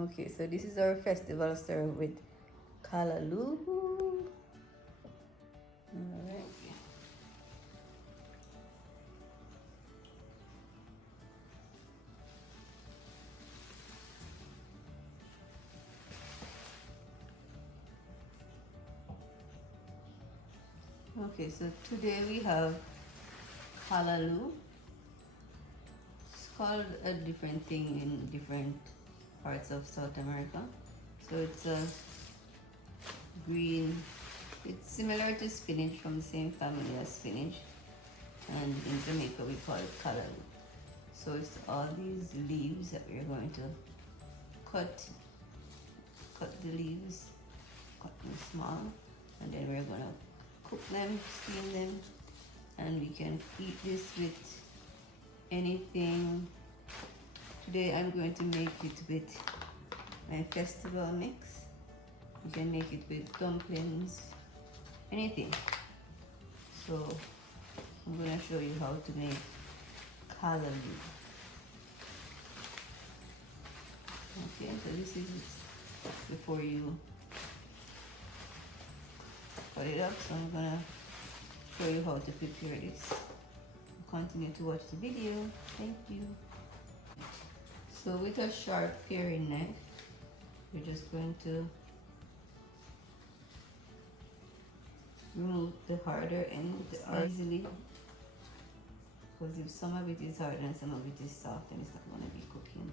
Okay, so this is our festival served with Callaloo. Alright. Okay, so today we have Callaloo. It's called a different thing in different parts of South America. So it's a green, it's similar to spinach, from the same family as spinach, and in Jamaica we call it Callaloo. So it's all these leaves that we're going to cut the leaves, cut them small, and then we're gonna cook them, steam them, and we can eat this with anything. Today I'm going to make it with my festival mix. You can make it with dumplings, anything. So I'm going to show you how to make callaloo. Okay, so this is it before you cut it up. So I'm going to show you how to prepare this. Continue to watch the video. Thank you. So with a sharp paring knife, we're just going to remove the harder end easily, because if some of it is hard and some of it is soft, then it's not going to be cooking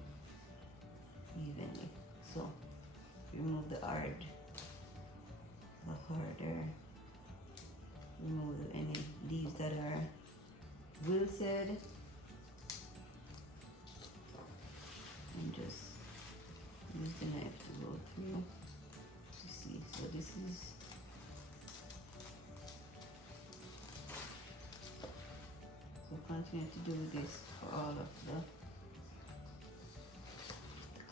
evenly. So remove the harder, remove any leaves that are wilted, and just use the knife to go through to see. So this is continue to do this for all of the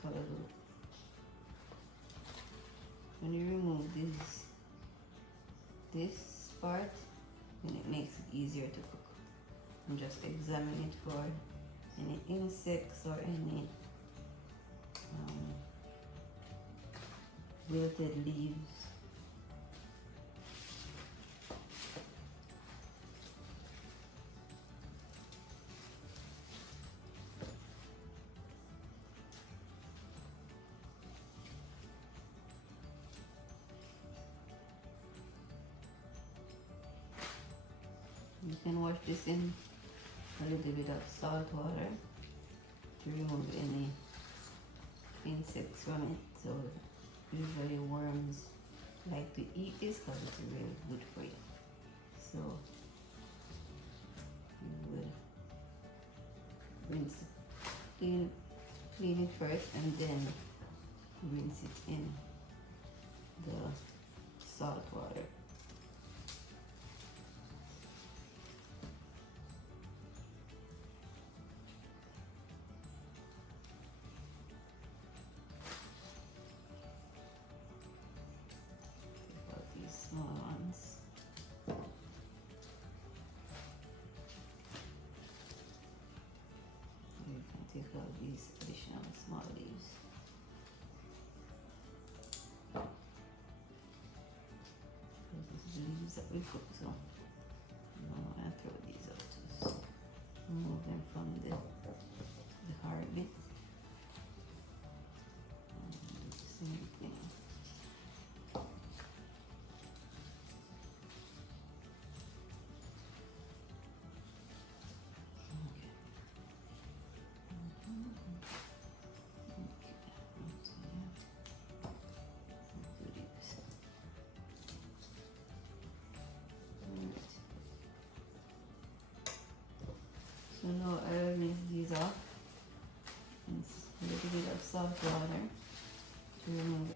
callaloo. When you remove this part, then it makes it easier to cook. And just examine it for any insects or any wilted leaves. You can wash this in a little bit of salt water to remove any insects from it. So usually worms like to eat this because it's really good for you. So you will rinse it, clean it first, and then rinse it in the salt water. Small ones. You can take out these additional small leaves. These are the leaves that we cook, so you don't want to throw these out. Just remove them from the hard bit. And do the same thing. So now I'll rinse these off. It's a little bit of salt water to remove it.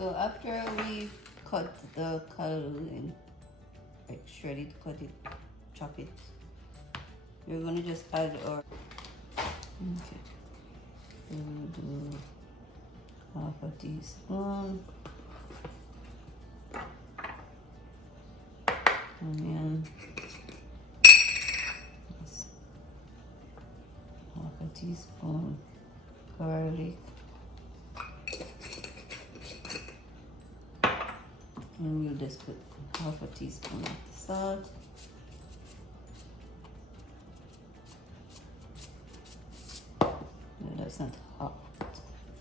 So after we cut the callaloo in, like shred it, cut it, chop it, we're gonna just add our, okay, we'll do half a teaspoon onion, half a teaspoon garlic, and we'll just put half a teaspoon of salt. No, that's not half.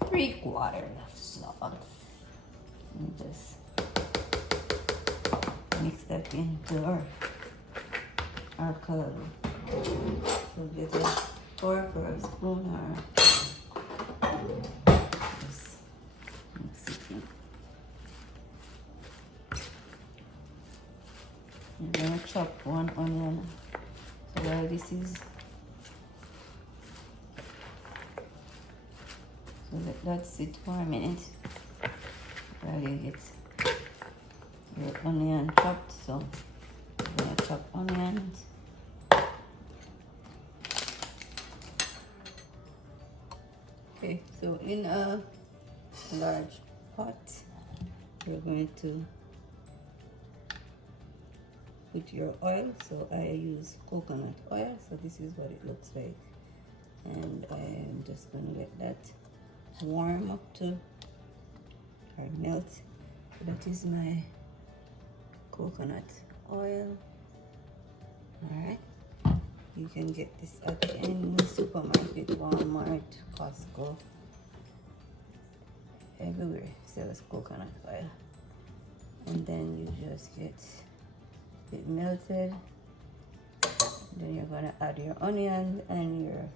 3/4 of salt. And just mix that into our callaloo. So get a fork or a spoon or just mix it in. You're gonna chop one onion. So while this is, so that sit for a minute while you get your onion chopped. So you're gonna chop onions. Okay, so in a large pot, you're going to put your oil. So I use coconut oil, so this is what it looks like, and I am just going to let that warm up to or melt. So that is my coconut oil. All right, you can get this at any supermarket, Walmart, Costco, everywhere sells coconut oil. And then you just get it melted. Then you're gonna add your onion and your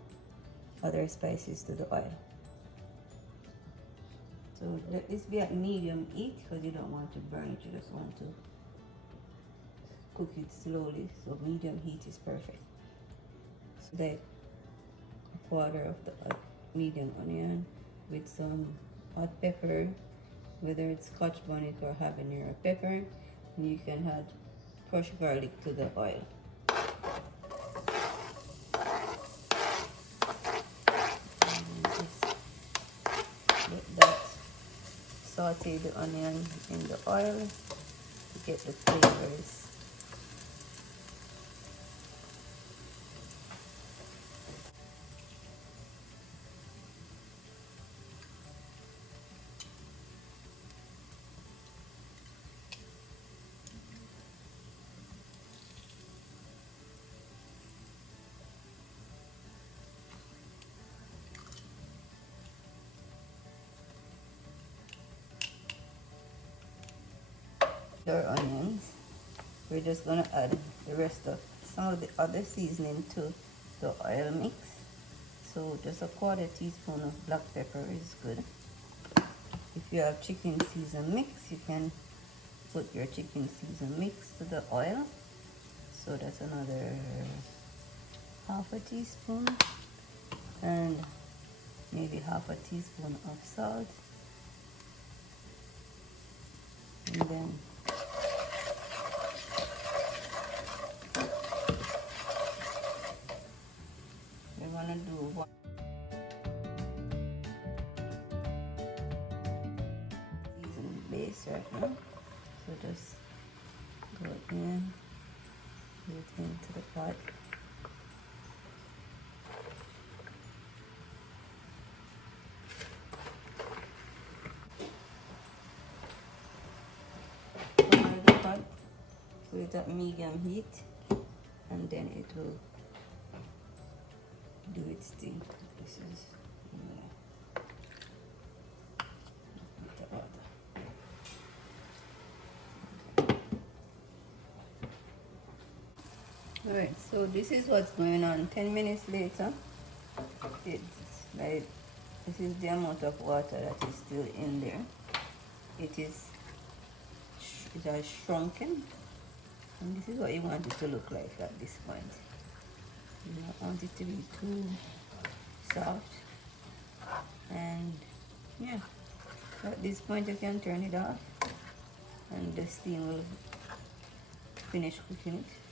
other spices to the oil. So let this be at medium heat because you don't want to burn it, you just want to cook it slowly. So medium heat is perfect. So like a quarter of the medium onion with some hot pepper, whether it's Scotch bonnet or habanero pepper, and you can add crushed garlic to the oil. And just let that saute the onion in the oil to get the flavors. Your onions, we're just gonna add the rest of some of the other seasoning to the oil mix. So just a quarter teaspoon of black pepper is good. If you have chicken season mix, you can put your chicken season mix to the oil. So that's another half a teaspoon, and maybe half a teaspoon of salt. And then we're gonna do one seasoned base right now. So just go in, put it into the pot. Cover the pot, put it at medium heat, and then it will do its thing. This is the water. Alright, so this is what's going on. 10 minutes later, it's like, this is the amount of water that is still in there. It has shrunken, and this is what you want it to look like at this point. You don't want it to be too soft, and yeah, At this point you can turn it off and the steam will finish cooking it.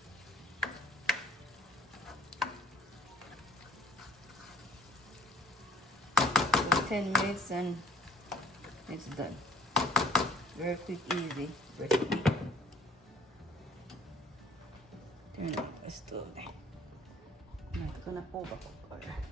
10 minutes and it's done. Very quick, easy recipe. Turn off the stove. I'm not gonna overcook.